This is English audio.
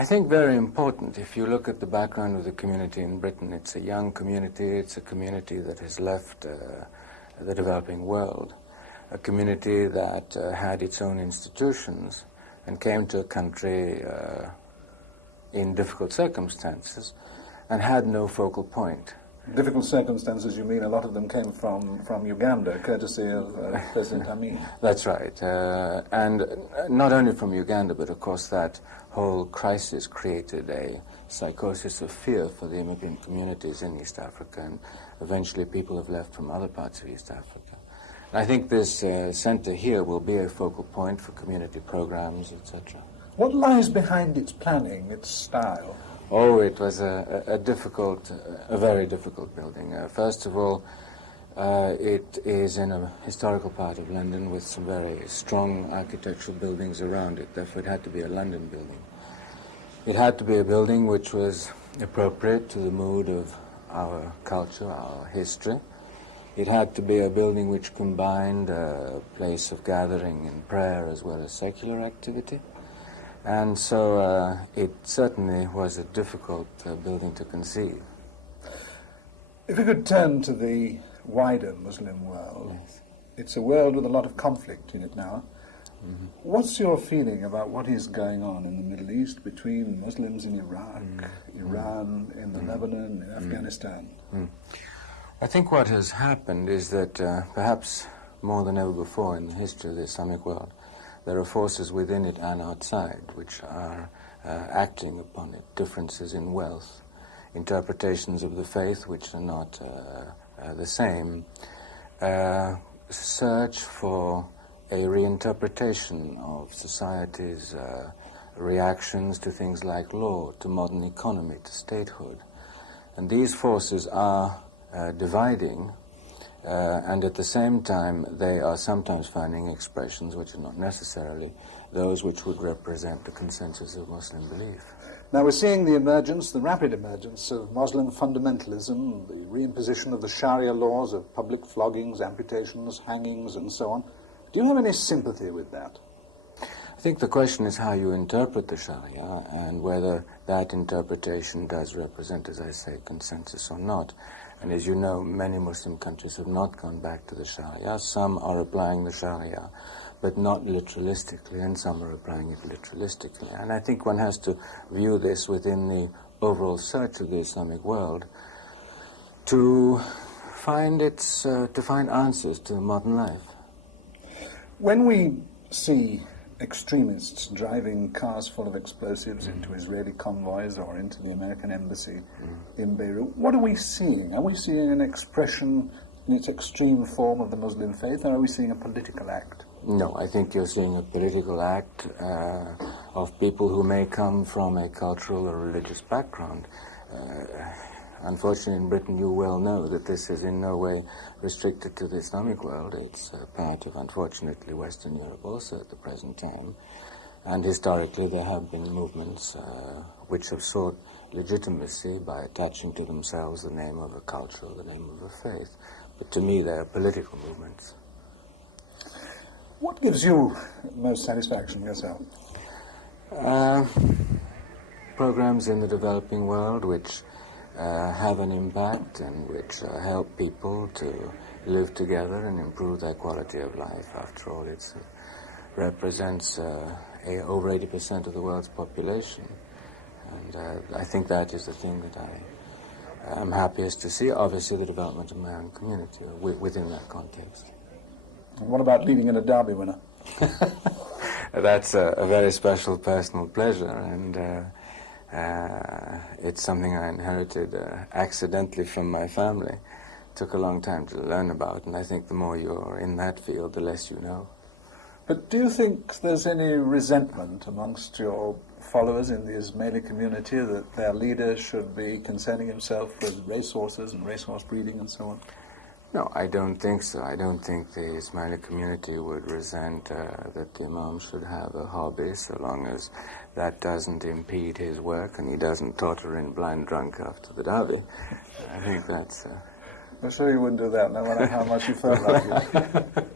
I think very important. If you look at the background of the community in Britain, it's a young community, it's a community that has left the developing world, a community that had its own institutions and came to a country in difficult circumstances and had no focal point. Difficult circumstances, you mean a lot of them came from Uganda, courtesy of President Amin? That's right. And not only from Uganda, but of course that whole crisis created a psychosis of fear for the immigrant communities in East Africa, and eventually people have left from other parts of East Africa. And I think this center here will be a focal point for community programs, etc. What lies behind its planning, its style? Oh, it was a very difficult building. First of all, it is in a historical part of London with some very strong architectural buildings around it. Therefore, it had to be a London building. It had to be a building which was appropriate to the mood of our culture, our history. It had to be a building which combined a place of gathering and prayer as well as secular activity. And so it certainly was a difficult building to conceive. If we could turn to the wider Muslim world, yes. It's a world with a lot of conflict in it now. Mm-hmm. What's your feeling about what is going on in the Middle East between Muslims in Iraq, Iran, in the Lebanon, in Afghanistan? I think what has happened is that perhaps more than ever before in the history of the Islamic world, there are forces within it and outside which are acting upon it. Differences in wealth, interpretations of the faith which are not the same, search for a reinterpretation of society's reactions to things like law, to modern economy, to statehood. And these forces are dividing, and at the same time they are sometimes finding expressions which are not necessarily those which would represent the consensus of Muslim belief. Now we're seeing the emergence, the rapid emergence of Muslim fundamentalism, the reimposition of the Sharia laws of public floggings, amputations, hangings and so on. Do you have any sympathy with that? I think the question is how you interpret the Sharia and whether that interpretation does represent, as I say, consensus or not. And as you know, many Muslim countries have not gone back to the Sharia. Some are applying the Sharia, but not literalistically, and some are applying it literalistically. And I think one has to view this within the overall search of the Islamic world to find answers to modern life. When we see extremists driving cars full of explosives into Israeli convoys or into the American embassy in Beirut, what are we seeing? Are we seeing an expression in its extreme form of the Muslim faith, or are we seeing a political act? No, I think you're seeing a political act of people who may come from a cultural or religious background. Unfortunately, in Britain, you well know that this is in no way restricted to the Islamic world. It's part of, unfortunately, Western Europe also at the present time. And historically, there have been movements which have sought legitimacy by attaching to themselves the name of a culture or the name of a faith. But to me, they are political movements. What gives you most satisfaction yourself? Programs in the developing world which have an impact and which help people to live together and improve their quality of life. After all, it represents over 80% of the world's population. And I think that is the thing that I am happiest to see. Obviously, the development of my own community within that context. And what about leaving in a Derby winner? That's a very special personal pleasure, and it's something I inherited accidentally from my family. It took a long time to learn about, and I think the more you're in that field, the less you know. But do you think there's any resentment amongst your followers in the Ismaili community that their leader should be concerning himself with racehorses and racehorse breeding and so on? No, I don't think so. I don't think the Ismaili community would resent that the Imam should have a hobby, so long as that doesn't impede his work and he doesn't totter in blind drunk after the Derby. I think that's... I'm sure you wouldn't do that, no matter how much you felt like it.